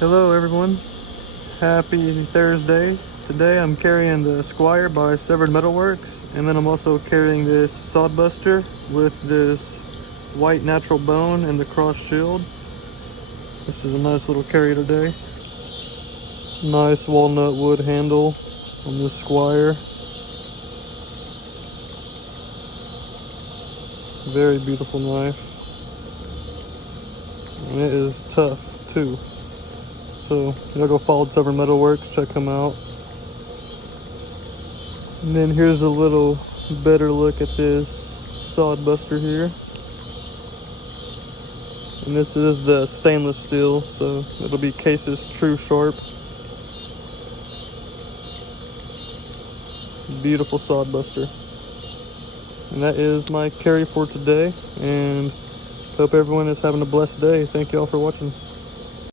Hello everyone, happy Thursday. Today I'm carrying the Squire by Severed Metalworks, and then I'm also carrying this Sodbuster with this white natural bone and the cross shield. This is a nice little carry today. Nice walnut wood handle on this Squire. Very beautiful knife. And it is tough too. So y'all go follow Sodbuster Metalworks, check them out. And then here's a little better look at this Sodbuster here. And this is the stainless steel, so it'll be Case's True Sharp. Beautiful Sodbuster. And that is my carry for today, and hope everyone is having a blessed day. Thank you all for watching.